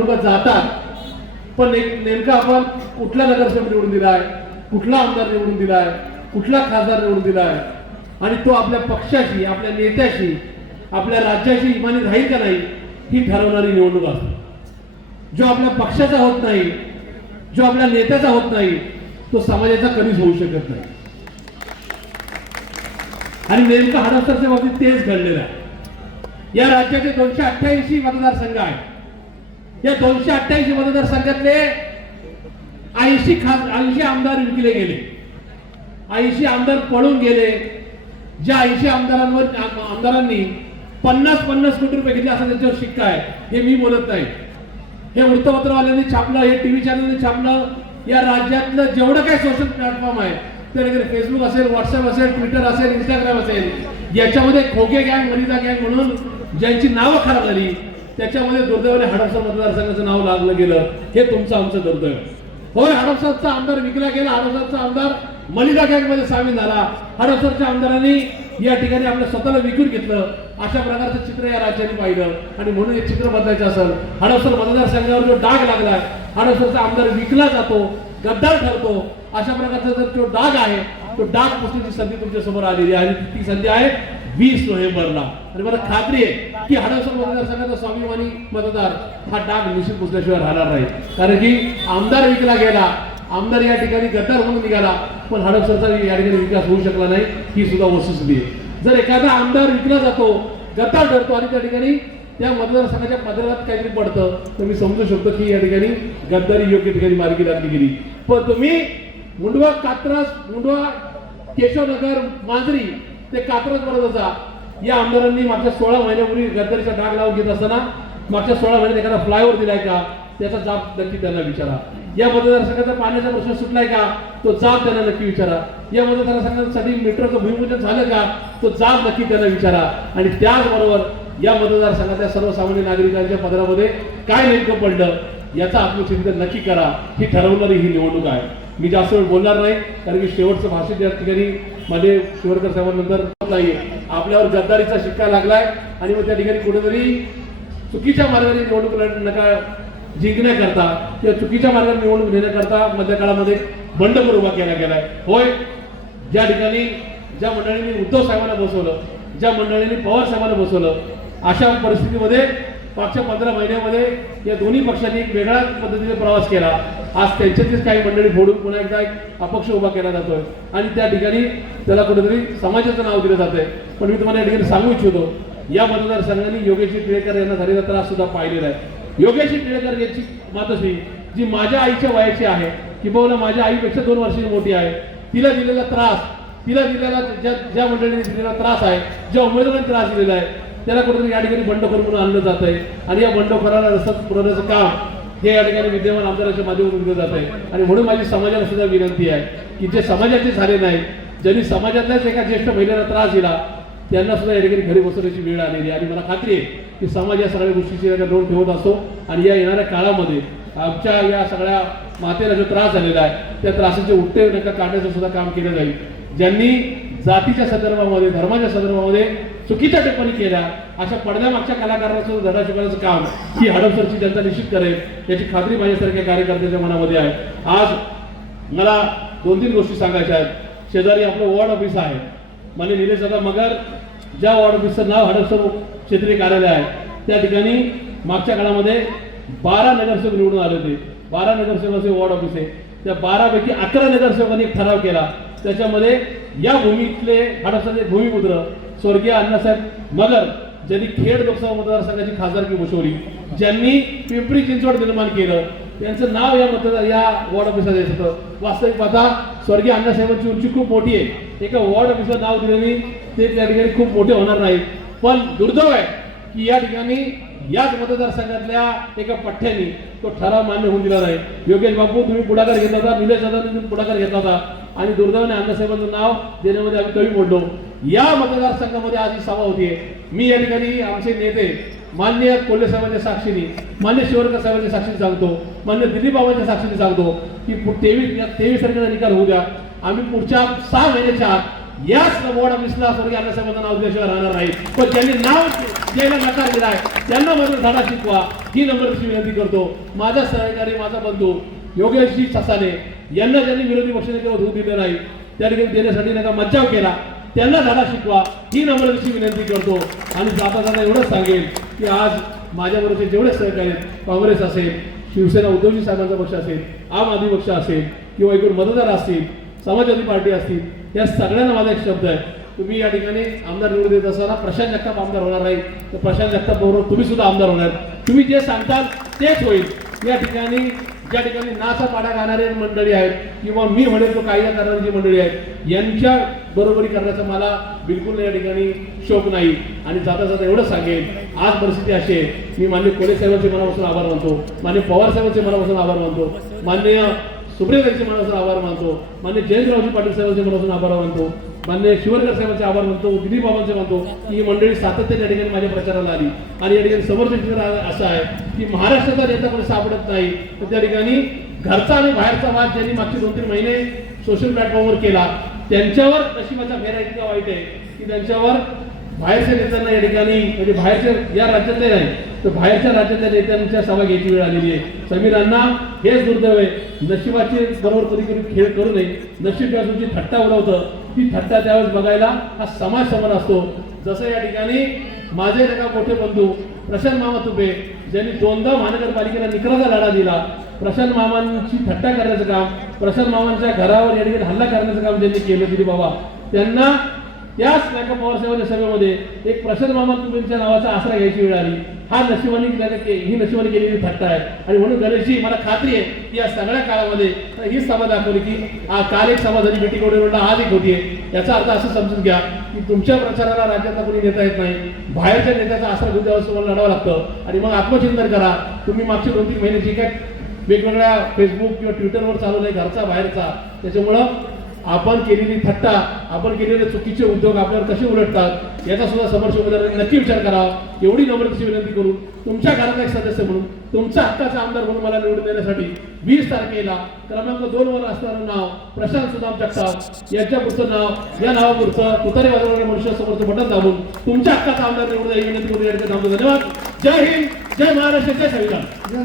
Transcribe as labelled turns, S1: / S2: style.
S1: निवडणुका जातात. पण एक नेमका आपण कुठला नगरसेवक निवडून दिला आहे कुठला आमदार निवडून दिला आहे कुठला खासदार निवडून दिला आहे आणि तो आपल्या पक्षाशी आपल्या नेत्याशी आपल्या राज्याशी इमानी राहील का नाही ही ठरवणारी निवडणूक असते. जो आपल्या पक्षाचा होत नाही जो आपल्या नेत्याचा होत नाही तो समाजाचा कधीच होऊ शकत नाही. आणि नेमकं हडपसरच्या बाबतीत तेच घडलेलं आहे. या राज्याचे दोनशे अठ्ठ्याऐंशी मतदारसंघ आहेत. या दोनशे अठ्ठ्याऐंशी मतदारसंघातले ऐंशी खास ऐंशी आमदार विकले गेले. ऐंशी आमदार पळून गेले. ज्या ऐंशी आमदारांवर आमदारांनी पन्नास पन्नास कोटी रुपये घेतले असा त्यांच्यावर शिक्का आहे. हे मी बोलत नाही. हे वृत्तपत्रवाल्यांनी छापलं हे टीव्ही चॅनलने छापलं. या राज्यातलं जेवढं काही सोशल प्लॅटफॉर्म आहे तर फेसबुक असेल व्हॉट्सअप असेल ट्विटर असेल इंस्टाग्राम असेल याच्यामध्ये खोगे गँग वनिता गँग म्हणून ज्यांची नावं खराब झाली त्याच्यामध्ये दुर्दैवाने हडपसर मतदारसंघाचं नाव लागलं गेलं. हे तुमचं आमचं दुर्दैव. होय हडपसरचा आमदार विकला गेला हडपसरचा आमदार मलिदा गँग सामील झाला. हडपसरच्या आमदारांनी या ठिकाणी आपलं स्वतःला विकून घेतलं. अशा प्रकारचं चित्र या राज्याने पाहिलं. आणि म्हणून हे चित्र बदलायचं असेल. हडपसर मतदारसंघावर जो डाग लागलाय हडपसरचा आमदार विकला जातो गद्दार ठरतो. अशा प्रकारचा जर तो डाग आहे तो डाग पुसण्याची संधी तुमच्यासमोर आलेली आहे. आणि ती संधी आहे वीस नोव्हेंबरला. आणि मला खात्री आहे की हडपसर मतदारसंघाचा स्वाभिमानी मतदार हा डाग निश्चित पुसल्याशिवाय राहणार नाही. कारण की आमदार विकला गेला आमदार या ठिकाणी गद्दार म्हणून निघाला पण हडपसरचा या ठिकाणी विकास होऊ शकला नाही ही सुद्धा वस्तुस्थिती आहे. जर एखादा आमदार विकला जातो गद्दार ठरतो आणि त्या ठिकाणी त्या मतदारसंघाच्या पदरात काहीतरी पडतं तर मी समजू शकतो की या ठिकाणी गद्दारी योग्य ठिकाणी मार्गी लागली गेली. पण तुम्ही मुंडवा कात्रास मुंडवा केशवनगर मांजरी ते कात्रास परत असा या आमदारांनी मागच्या सोळा महिन्यापूर्वी गद्दारीचा डाग लावून घेत असताना मागच्या सोळा महिन्यात एखादा फ्लायओव्हर दिलाय का? त्याचा जाब नक्की त्यांना विचारा. या मतदारसंघाचा पाण्याचा प्रश्न सुटलाय का? तो जाब त्यांना नक्की विचारा. या मतदारसंघासाठी मीटरचं भूमिपूजन झालं का? तो जाब नक्की त्यांना विचारा. आणि त्याचबरोबर या मतदारसंघातल्या सर्वसामान्य नागरिकांच्या पदरामध्ये काय नेमकं पडलं याचा आत्मचिंतन नक्की करा. ही ठरवणारी ही निवडणूक आहे. मी जास्त वेळ बोलणार नाही कारण की शेवटचं भाषण या ठिकाणी मध्ये शिवरकर साहेबांनंतर होत नाहीये. आपल्यावर जबाबदारीचा शिक्का लागलाय आणि मग त्या ठिकाणी कुठेतरी चुकीच्या मार्गाने निवडणूक नका जिंकण्याकरता किंवा चुकीच्या मार्गाने निवडणूक घेण्याकरता मधल्या काळामध्ये बंडखोर उभा केला गेलाय. होय ज्या ठिकाणी ज्या मंडळींनी उद्धव साहेबांना बसवलं ज्या मंडळींनी पवार साहेबांना बसवलं अशा परिस्थितीमध्ये मागच्या पंधरा महिन्यामध्ये या दोन्ही पक्षांनी एक वेगळ्या पद्धतीने प्रवास केला. आज त्यांच्यातलीच काही मंडळी फोडून पुन्हा एकदा एक अपक्ष उभा केला जातोय. आणि त्या ठिकाणी त्याला कुठेतरी समाजाचं नाव दिलं जातंय. पण मी तुम्हाला या ठिकाणी सांगू इच्छितो या मतदारसंघाने योगेशी टिळेकर यांना झालेला त्रास सुद्धा पाहिलेला आहे. योगेशी टिळेकर यांची मातोश्री जी माझ्या आईच्या वयाची आहे किंबहुना माझ्या आईपेक्षा दोन वर्षांची मोठी आहे तिला दिलेला त्रास तिला दिलेला ज्या ज्या मंडळीने दिलेला त्रास आहे ज्या उमेदवारांनी त्रास दिलेला आहे त्याला कुठेतरी या ठिकाणी बंडखोर म्हणून आणलं जात आहे आणि या बंडखोराला रसद पुरवण्याचं काम हे या ठिकाणी विद्यमान आमदाराच्या माध्यमातून दिलं जात आहे. आणि म्हणून माझी समाजाला सुद्धा विनंती आहे की जे समाजाचे झाले नाही ज्यांनी समाजातल्याच एका ज्येष्ठ महिलेला त्रास दिला त्यांना सुद्धा या ठिकाणी घरी बसवण्याची वेळ आलेली आहे. आणि मला खात्री आहे की समाज या सगळ्या गोष्टीची नोंद ठेवत असतो आणि या येणाऱ्या काळामध्ये आमच्या या सगळ्या मातेला जो त्रास झालेला आहे त्या त्रासाचे उठते नका काढण्याचं सुद्धा काम केलं जाईल. ज्यांनी जातीच्या संदर्भामध्ये धर्माच्या संदर्भामध्ये चुकीच्या टिप्पणी केल्या. अशा पडद्यामागच्या कलाकारांचं धडा शिकवण्याचं काम ही हडपसरची जनता निश्चित करेल. याची खात्री माझ्यासारख्या कार्यकर्त्याच्या मनामध्ये आहे. आज मला दोन तीन गोष्टी सांगायच्या आहेत. शेजारी आपलं वॉर्ड ऑफिस आहे. मला निलेश दादा मगर ज्या वॉर्ड ऑफिसचं नाव हडपसर क्षेत्रीय कार्यालय आहे त्या ठिकाणी मागच्या काळामध्ये बारा नगरसेवक निवडून आले होते. बारा नगरसेवकाचे वॉर्ड ऑफिस आहे. त्या बारापैकी अकरा नगरसेवकांनी एक ठराव केला. त्याच्यामध्ये या भूमीतले हडपसरचे भूमिपुत्र स्वर्गीय अण्णासाहेब मगर ज्यांनी खेड लोकसभा मतदारसंघाची खासदारकी बसवली ज्यांनी पिंपरी चिंचवड निर्माण केलं त्यांचं नाव या मतदार या वॉर्ड ऑफिसात येत होतं. वास्तविक पाहता स्वर्गीय अण्णासाहेबांची उंची खूप मोठी आहे. एका वॉर्ड ऑफिसला नाव दिल्याने ते त्या ठिकाणी खूप मोठे होणार नाहीत. पण दुर्दैव आहे की या ठिकाणी याच मतदारसंघातल्या एका पठ्ठ्याने तो ठराव मान्य होऊन दिला नाही. योगेश बापू तुम्ही पुढाकार घेतला होता. निलेश दादा तुम्ही पुढाकार घेतला होता. आणि दुर्दैवाने अण्णासाहेबांचं नाव देण्यामध्ये आम्ही कमी मोडलो या मतदारसंघामध्ये आज ही सभा होतीये. मी या ठिकाणी आमचे नेते मान्य कोल्हे साहेबांच्या साक्षीने मान्य शिवरकर साहेबांच्या साक्षीने सांगतो मान्य दिलीप बाबांच्या साक्षीने सांगतो की तेवीस तेवीस तारखेचा निकाल होऊ द्या. आम्ही पुढच्या सहा महिन्याच्या आत याच वॉर्ड ऑफिसला स्वर्गीय अण्णासाहेबांचं नाव दिल्याशिवाय राहणार नाही. पण ज्यांनी नाव द्यायला नकार दिलाय त्यांना माझा धडा शिकवा. ही नंबरची विनंती करतो. माझा सहकारी माझा बंधू योगेशजी ससाने यांना ज्यांनी विरोधी पक्षनेते धूप दिलं नाही त्या ठिकाणी देण्यासाठी नका मज्जाव केला. त्यांना धडा शिकवा. ही नम्रतेची विनंती करतो. आणि जाता जाता एवढंच सांगेल की आज माझ्याबरोबरचे जेवढे सहकारी आहेत, काँग्रेस असेल शिवसेना उद्धवजी साहेबांचा पक्ष असेल आम आदमी पक्ष असेल किंवा एकूण मतदार असतील समाजवादी पार्टी असतील या सगळ्यांना माझा एक शब्द आहे. तुम्ही या ठिकाणी आमदार निवडून देत असताना प्रशांत जगताप आमदार होणार नाही तर प्रशांत जगताप बरोबर तुम्ही सुद्धा आमदार होणार. तुम्ही जे सांगताल तेच होईल. या ठिकाणी ज्या ठिकाणी नाचा पाडा गाणारे मंडळी आहेत किंवा मी म्हणेल तो कायदा करणारी जी मंडळी आहेत यांच्या बरोबरी करण्याचा मला बिलकुल या ठिकाणी शोक नाही. आणि जाता जाता एवढं सांगेन आज परिस्थिती अशी आहे. मी मान्य कोले साहेबांचे मनापासून आभार मानतो मान्य पवार साहेबांचे मनापासून आभार मानतो मान्य सुप्रियाताईंचे मनाचा आभार मानतो. मान्य जयंतरावजी पाटील साहेबांचे मनापासून आभार मानतो. मान्य शिवरकर साहेबांचे आभार मानतो. दिलीप बाबांचे मानतो. की ही मंडळी सातत्याने या ठिकाणी माझ्या प्रचाराला आली. आणि या ठिकाणी समोर असं आहे की महाराष्ट्राचा नेता कोणी सापडत नाही. तर त्या ठिकाणी घरचा आणि बाहेरचा वाद ज्यांनी मागचे दोन तीन महिने सोशल प्लॅटफॉर्मवर केला त्यांच्यावर नशिबाचा फेरा इतका वाईट आहे की त्यांच्यावर बाहेरच्या नेत्यांना या ठिकाणी म्हणजे बाहेरच्या या राज्यातले नाही तर बाहेरच्या राज्यातल्या नेत्यांच्या सभा घ्यायची वेळ आलेली आहे. समीरांना हेच दुर्दैव आहे. नशिबाचे बरोबर कधी कधी खेळ करू नये. नशीब ज्या तुमची थट्टा उडवतं. ती थट्टा त्यावेळेस बघायला हा समाज समान असतो. जसं या ठिकाणी माझे एका मोठे बंधू प्रशांत मामा तुपे ज्यांनी दोनदा महानगरपालिकेला निकराचा लढा दिला. प्रशांत मामांची थट्टा करण्याचं काम प्रशांत मामांच्या घरावर या ठिकाणी हल्ला करण्याचं काम ज्यांनी केलं तरी बाबा त्यांना त्याच नाका पवार साहेबांच्या सभेमध्ये एक प्रशांत मामा तुमच्या नावाचा आसरा घ्यायची वेळ आली. हा नशिबानी ही नशिबानी केलेली थट्टा आहे. आणि म्हणून गणेशजी मला खात्री आहे की या सगळ्या काळामध्ये ही सभा दाखवली की काल एक सभा झाली बेटी रोडला आज एक होती याचा अर्थ असं समजून घ्या की तुमच्या प्रचाराला राज्यातला कोणी नेता येत नाही. बाहेरच्या नेत्याचा आसरा घेऊन त्यावेळेस तुम्हाला लढावं लागतं. आणि मग आत्मचिंतन करा. तुम्ही मागचे दोन तीन महिने जे काय वेगवेगळ्या फेसबुक किंवा ट्विटरवर चालू आहे घरचा बाहेरचा. त्याच्यामुळं आपण केलेली थट्टा आपण केलेले चुकीचे उद्योग आपल्यावर कसे उलटतात याचा सुद्धा समर्थ उमेदवारांनी नक्की विचार करावा एवढी नम्रतेची विनंती करून तुमच्या घराचा एक सदस्य म्हणून तुमच्या हक्काचा आमदार म्हणून मला निवडून देण्यासाठी वीस तारखेला क्रमांक दोन वर असणारं नाव प्रशांत सुदाम जगताप यांच्या पुढचं नाव या नावापुढचं तुतारी वाजवणाऱ्या मनुष्यासमोरचं बटन दाबून तुमच्या हक्काचा आमदार निवडून विनंती करून धन्यवाद. जय हिंद. जय महाराष्ट्र. जय संविधान.